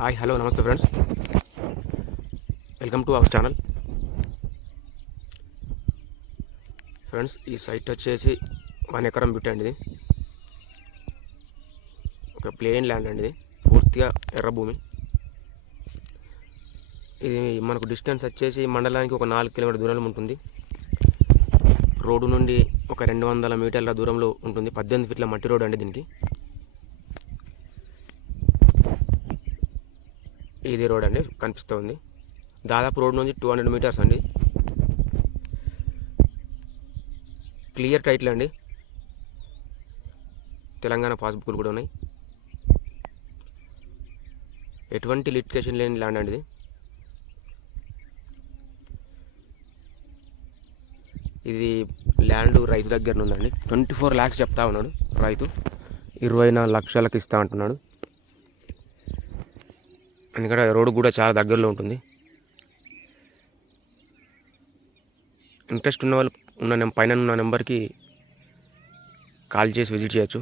Hi hello నమస్తే friends, welcome to our channel. Friends, ఈ site వచ్చేసి 1 ఎకరం బిట్ అండి. ఇది ఒక ప్లెయిన్ ల్యాండ్ అండి. ఇది పూర్తిగా ఎర్ర భూమి. ఇది మనకు డిస్టెన్స్ వచ్చేసి మండలానికి ఒక 4 కిలోమీటర్ దూరంలో ఉంటుంది. రోడ్డు నుండి ఒక 200 మీటర్ల దూరంలో ఉంటుంది. 18 ఫీట్ల మట్టి రోడ్ అండి దీనికి. ఇది రోడ్ అండి కనిపిస్తూ ఉంది. దాదాపు రోడ్ నుంచి 200 మీటర్స్ అండి. క్లియర్ టైటిల్ అండి. తెలంగాణ పాస్బుక్లు కూడా ఉన్నాయి. ఎటువంటి లిటిగేషన్ లేని ల్యాండ్ అండి ఇది. ఇది ల్యాండ్ రైతు దగ్గర ఉందండి. 24 lakhs చెప్తా ఉన్నాడు రైతు. 24 లక్షలకు ఇస్తా అంటున్నాడు. ఎందుకంటే రోడ్డు కూడా చాలా దగ్గరలో ఉంటుంది. ఇంట్రెస్ట్ ఉన్న వాళ్ళు పైన ఉన్న నెంబర్కి కాల్ చేసి విజిట్ చేయొచ్చు.